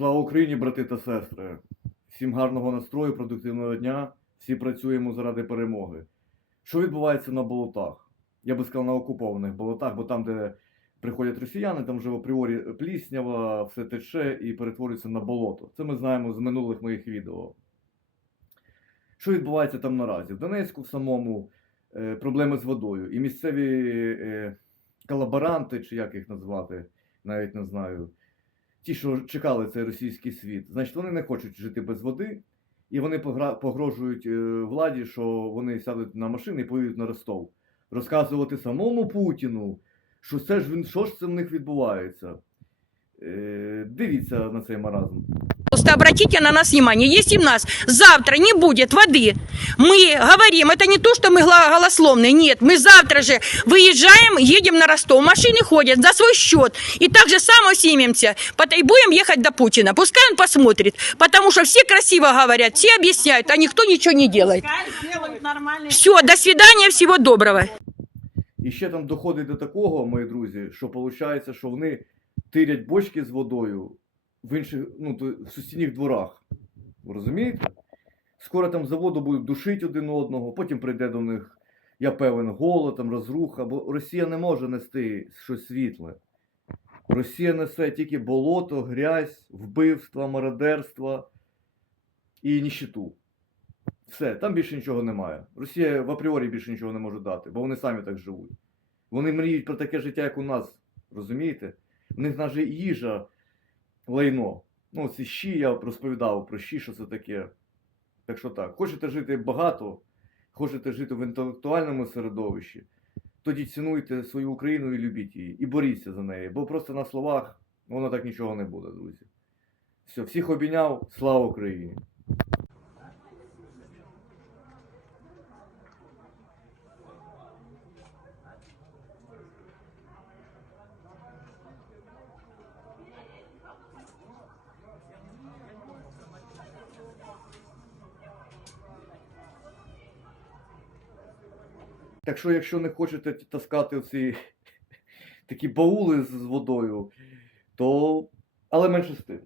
Слава Україні, брати та сестри! Всім гарного настрою, продуктивного дня. Всі працюємо заради перемоги. Що відбувається на болотах? Я би сказав, на окупованих болотах, бо там, де приходять росіяни, там вже в апріорі пліснява, все тече і перетворюється на болото. Це ми знаємо з минулих моїх відео. Що відбувається там наразі? В Донецьку в самому е, проблеми з водою. І місцеві е, колаборанти, чи як їх назвати, навіть не знаю. Ті, що чекали цей російський світ, значить, вони не хочуть жити без води, і вони погрожують е, владі, що вони сядуть на машини і поїдуть на Ростов. Розказувати самому Путіну, що це ж він, що ж це в них відбувається. Е, дивіться на цей маразм Просто обратите на нас внимание, если у нас завтра не будет воды, мы говорим, это не то, что мы гла- голословные, нет, мы завтра же выезжаем, едем на Ростов, машины ходят за свой счет, и так же само снимемся, пот- и будем ехать до Путина, пускай он посмотрит, потому что все красиво говорят, все объясняют, а никто ничего не делает. Пускай сделают нормальный Все, до свидания, всего доброго. І ще там доходить до такого, мої друзі, що виходить, що вони тирять бочки з водою в інших, ну, в сусідніх дворах. Розумієте? Скоро там заводу будуть душити один одного, потім прийде до них, я певен, голод, там, розруха, бо Росія не може нести щось світле. Росія несе тільки болото, грязь, вбивства, мародерства і ніщиту. Все, там більше нічого немає. Росія в апріорі більше нічого не може дати, бо вони самі так живуть. Вони мріють про таке життя, як у нас. Розумієте? У них навіть їжа лайно. Ну, ці щі я розповідав про щі, що це таке. Так що так, хочете жити багато, хочете жити в інтелектуальному середовищі, тоді цінуйте свою Україну і любіть її, і боріться за неї, бо просто на словах воно так нічого не буде, друзі. Все, всіх обійняв, слава Україні! Так що, якщо не хочете таскати оці такі баули з водою, то. Але менше з тим.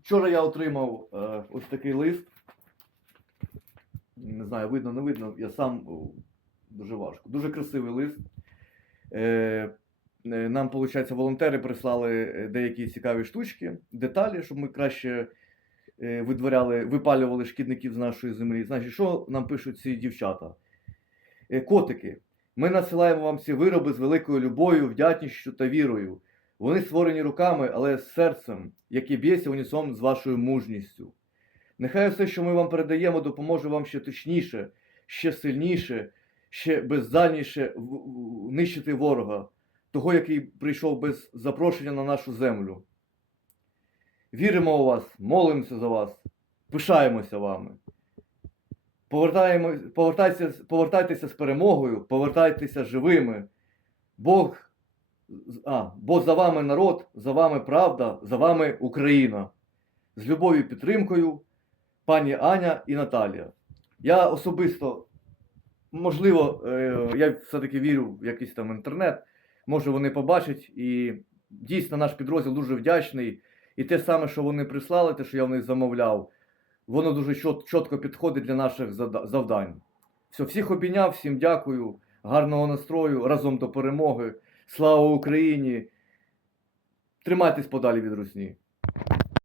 Вчора я отримав е, ось такий лист. Не знаю, видно, не видно. Я сам дуже важко. Дуже красивий лист. Е, е, нам, виходить, волонтери прислали е, деякі цікаві штучки, деталі, щоб ми краще е, видворяли, випалювали шкідників з нашої землі. Значить, що нам пишуть ці дівчата? Е, Котики, ми насилаємо вам ці вироби з великою любов'ю, вдячністю та вірою. Вони створені руками, але з серцем, яке б'ється в унісон з вашою мужністю. Нехай все, що ми вам передаємо, допоможе вам ще точніше, ще сильніше, ще бездальніше нищити ворога, того, який прийшов без запрошення на нашу землю. Віримо у вас, молимося за вас, пишаємося вами. Повертаємо, повертайтеся, повертайтеся з перемогою, повертайтеся живими. Бог, а, бо за вами народ, за вами правда, за вами Україна. З любов'ю підтримкою, пані Аня і Наталія. Я особисто, можливо, е, я все-таки вірю в якийсь там інтернет, може вони побачать, і дійсно наш підрозділ дуже вдячний. І те саме, що вони прислали, те, що я в них замовляв, воно дуже чітко підходить для наших завдань. Все, всіх обійняв, всім дякую, гарного настрою, разом до перемоги. Слава Україні! Тримайтесь подалі від русні.